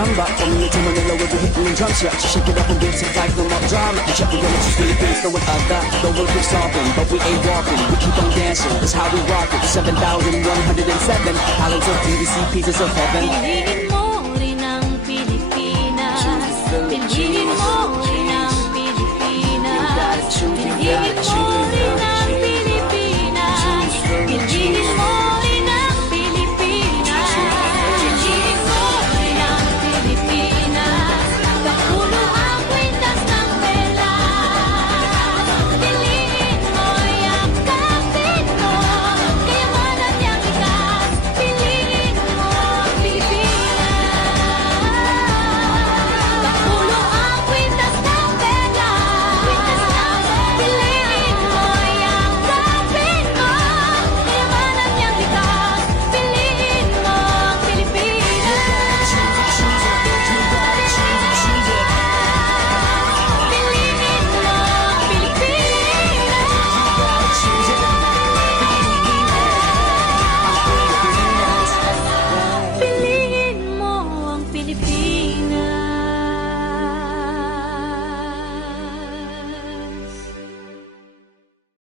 samba. From New to Manila, we'll be hitting the drum shop. Shake it up and give some life, no more drama. And check the limits, Philippines, no one other. The world keeps stopping, but we ain't walking. We keep on dancing, that's how we rock it. 7,107 islands of beauty, see pieces of heaven.